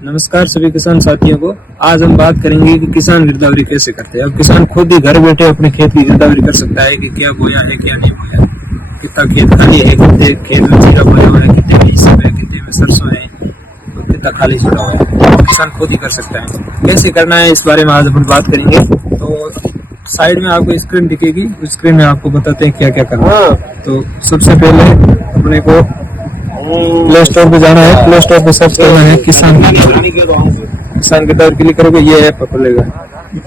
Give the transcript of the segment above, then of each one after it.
नमस्कार सभी किसान साथियों को। आज हम बात करेंगे कि किसान गिरदावरी कैसे करते हैं। अब किसान खुद ही घर बैठे अपने खेत की गिरदावरी कर सकता है कि क्या बोया है क्या नहीं बोया, कितना खेत खाली है, कितने खेत में जीरा बोया हुआ है, कितने में इसब है, कितने में सरसों है, तो कितना खाली छोड़ा हुआ है, तो किसान खुद ही कर सकता है। कैसे करना है इस बारे में आज अपन बात करेंगे। तो साइड में आपको स्क्रीन दिखेगी, उस स्क्रीन में आपको बताते हैं क्या क्या करना है। तो सबसे पहले अपने को प्ले स्टोर पे जाना है। प्ले स्टोर पे सर्च करना है किसान गिरदावरी। किसान गिरदावरी क्लिक करोगे ये ऐप खुलेगा।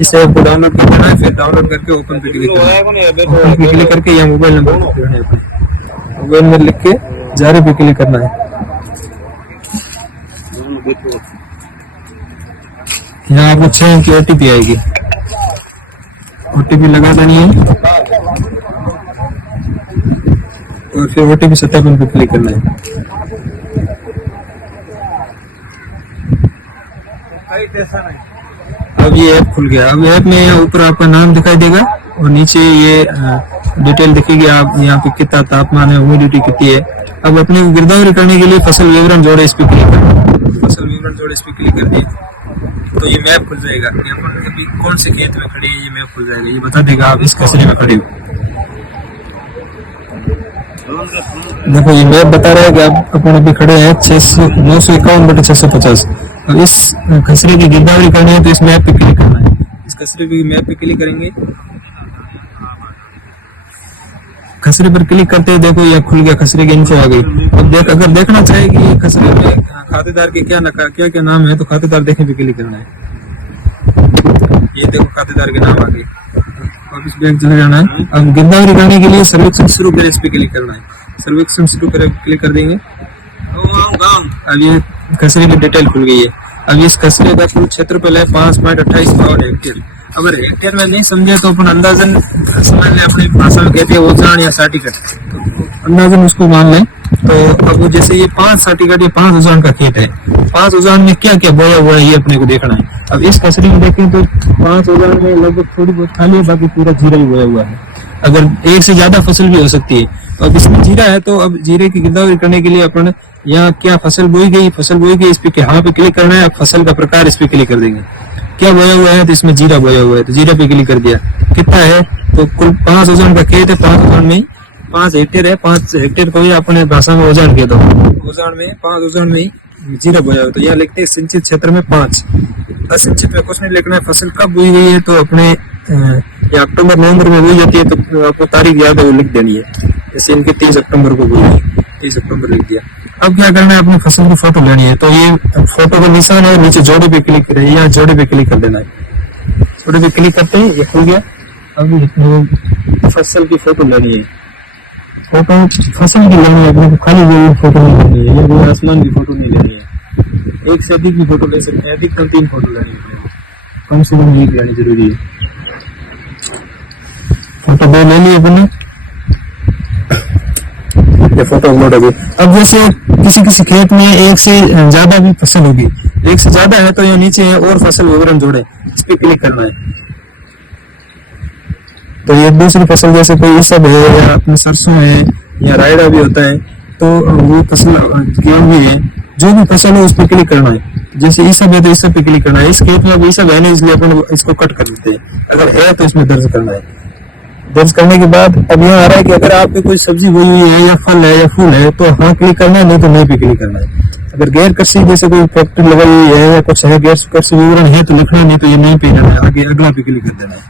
इस ऐप को डाउनलोड करना है, फिर डाउनलोड करके ओपन पे क्लिक करना है। ओपन पे क्लिक करके यहाँ मोबाइल नंबर लिखना है, मोबाइल में लिख के जारी पे क्लिक करना है। यहाँ आपको 6 अंक की OTP आएगी, OTP लगा देनी है और फिर OTP सत्यापन पे क्लिक करना है। अब ये ऐप खुल गया। अब ऐप में ऊपर आपका नाम दिखाई देगा और नीचे ये डिटेल दिखेगी। आप यहाँ पे कितना तापमान है, ह्यूमिडिटी कितनी है। अब अपने को गिरदावरी करने के लिए फसल विवरण जोड़े इस पे क्लिक करना। फसल विवरण जोड़े इस पे क्लिक कर दिए तो ये मैप खुल जाएगा कि अपन अभी कौन से खेत में खड़े हैं। ये मैप खुल जाएगा, ये बता देगा आप इस कचरे में खड़े हो। देखो ये मैप बता रहा है कि आप अपन अभी खड़े हैं 951/650। अब इस खसरे की गिरदावरी करनी है तो इस मैप पे क्लिक करना है। इस खसरे पे मैप पे क्लिक करेंगे, खसरे पर क्लिक करते हैं देखो ये खुल गया, खसरे की इन्फो आ गई। अब अगर देखना चाहे कि ये खसरे में खातेदार के क्या क्या नाम है तो खातेदार देखने पे क्लिक करना है। ये देखो खातेदार के नाम आ गए। अब इस बैंक चले जाना है। अब गिरदावरी करने के लिए सर्वेक्षण शुरू करें इस पे क्लिक करना है। सर्वेक्षण शुरू करें क्लिक कर देंगे। अब ये खसरे की डिटेल खुल गई है। अब इस खसरे का कुल क्षेत्रफल है 5.28 हेक्टेयर। अगर हेक्टेयर में नहीं समझे तो अपन अंदाजन समझ लें, अपनी भाषा में कहते हैं ओजान या साठीकट, तो अंदाजन उसको मान लें। तो अब जैसे ये 5 साठीकट, ये 5 ओजान का खेत है। 5 ओजान में क्या क्या बोया हुआ है ये अपने को देखना है। अब इस खसरे में देखें तो 5 ओजान में लगभग थोड़ी बहुत खाली है, बाकी पूरा जीरा ही बोया हुआ है। अगर एक से ज्यादा फसल भी हो सकती है। तो अब इसमें जीरा है तो अब जीरे की गिरदावरी करने के लिए अपन यहाँ क्या फसल बोई गई इस पे यहाँ पे क्लिक करना है। अब फसल का प्रकार इस पे क्लिक कर देंगे। क्या बोया हुआ है तो इसमें जीरा बोया हुआ है तो जीरा पे क्लिक कर दिया। कितना है तो कुल 5 ओजान का खेत है। 5 ओजान में 5 हेक्टेयर है। 5 हेक्टेयर को ही अपने भाषा में ओजान कह दो। ओजान में 5 ओजान में जीरा बोया हुआ है तो यहाँ लिखते हैं सिंचित क्षेत्र में 5। असिंचित में कुछ नहीं लिखना है। फसल कब बोई गई है तो अपने या अक्टूबर नवंबर में बोई जाती है तो आपको तारीख याद है वो लिख देनी है। जैसे इनके 30 अक्टूबर को बोई, 30 अक्टूबर लिख दिया। अब क्या करना है, अपनी फसल की फोटो लेनी है। तो ये फोटो का निशान है, नीचे जोड़े पे क्लिक करें, यहाँ जोड़े पे क्लिक कर देना है। जोड़े पे क्लिक करते हैं ये खुल गया। अब फसल की फोटो लेनी है। फोटो फसल की लेनी है, अपने को खाली वो फोटो नहीं लेनी है, ये आसमान की फोटो नहीं लेनी है। एक से अधिक की फोटो ले सकते हैं, अधिकतम 3 फोटो लेनी है, कम से कम 1 लेनी जरूरी है। फोटो 2 ले ली अपने, ये फोटो अपलोड हो गई। अब जैसे किसी खेत में एक से ज्यादा भी फसल होगी, एक से ज्यादा है तो ये नीचे है और फसल विवरण जोड़े, इस पे क्लिक करना है। तो ये दूसरी फसल जैसे कोई इसब है या अपने सरसों है या रायड़ा भी होता है तो वो फसल गेहूं भी है, जो भी फसल है उस पे क्लिक करना है। जैसे इसब है तो इसब पे क्लिक करना है। इस खेत में अब इसब है नहीं इसलिए अपन इसको कट कर देते हैं। अगर है तो इसमें दर्ज करना है। दर्ज करने के बाद अब यहाँ आ रहा है कि अगर आपकी कोई सब्जी बोई हुई है या फल है या फूल है तो हाँ क्लिक करना है, नहीं तो नहीं पे क्लिक करना है। अगर गैर कृषि जैसे कोई फैक्ट्री लगाई हुई है या कुछ है गैर कृषि विवरण है तो लिखना है, नहीं तो ये नहीं पे रहना है, आगे अगला पे क्लिक कर देना है।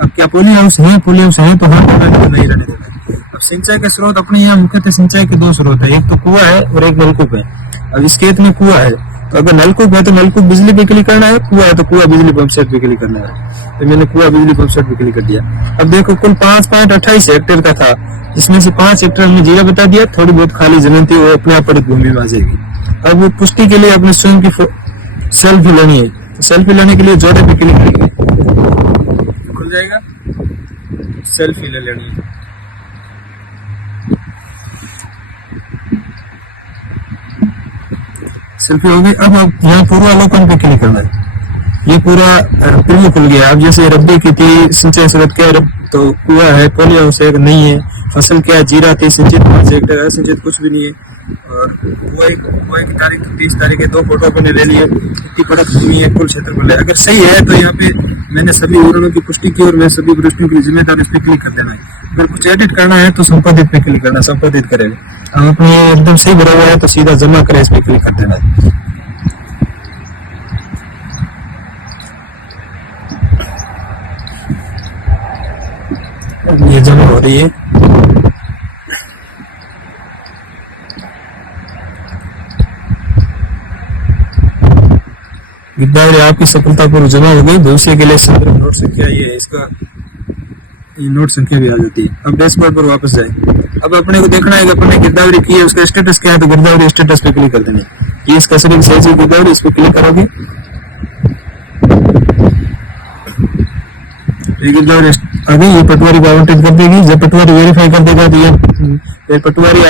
अब क्या पोली हाउस है, पोली हाउस है तो हाँ करना है, नहीं रहने देना है। अब सिंचाई के स्रोत अपने यहाँ मुख्यतः सिंचाई के 2 स्रोत है, एक तो कुआं है और एक नलकूप है। अब इस खेत में कुआं है तो अगर नलकूप है तो नलकूप बिजली पे क्लिक करना है, कुआं है तो कुआं बिजली पंप सेट पे क्लिक करना है। तो मैंने कुआं बिजली पंप सेट पे क्लिक कर दिया। अब देखो कुल 5.28 हेक्टेयर का था, जिसमें से 5 हेक्टेयर में जीरा बता दिया, थोड़ी बहुत खाली जमीन थी वो अपने आप पड़ित भूमि में आ जाएगी। अब वो पुष्टि के लिए अपने स्वयं की सेल्फी लेनी है। तो सेल्फी लेने के लिए जोड़े पे क्लिक करेंगे, खुल जाएगा, सेल्फी ले लेनी है। सेल्फी हो गई। अब यहाँ पूर्वावलोकन पे क्लिक करना है। ये पूरा प्रीव्यू खुल गया। अब जैसे रब्बी की थी सिंचाई स्रोत क्या तो कुआं है, पोली हाउस है नहीं है, फसल क्या जीरा थी, सिंचित 5 हेक्टेयर, असिंचित कुछ भी नहीं है, और वो एक तारीख 30 तारीख है, 2 फोटो अपने ले लिए। इतनी परख भूमि है, कुल क्षेत्रफल है। अगर सही है तो यहाँ पे मैंने सभी विवरणों की पुष्टि की और मैं सभी प्रश्नों के लिए जिम्मेदार, इस पे क्लिक कर देना है। अगर कुछ एडिट करना है तो संपादित पे क्लिक करना, संपादित करेगा। आपने एकदम सही भरा हुआ है तो सीधा जमा करें, इस पे क्लिक कर देना है। ये जमा हो रही है। गिरदावरी आपकी सफलतापूर्वक जमा हो गई। भविष्य के लिए संदर्भ नोट संख्या ये है, इसका ये नोट संख्या भी आ जाती है। अब डैशबोर्ड पर वापस जाए। अब अपने को देखना है कि अपने गिरदावरी की है, उसका स्टेटस क्या है, तो गिरदावरी स्टेटस पे क्लिक कर देना है। ये इसका सभी सही से गिरदावरी, इस पे क्लिक करोगे ये गिरदावरी आ गई। ये पटवारी को आवंटित कर देगी। जब पटवारी वेरीफाई कर देगा तो ये पटवारी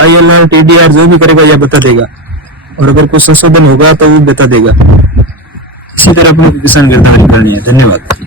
ILR TDR जो भी करेगा यह बता देगा, और अगर कुछ संशोधन होगा तो वो बता देगा। इसी तरह अपने किसान गिरदावरी करनी है। धन्यवाद।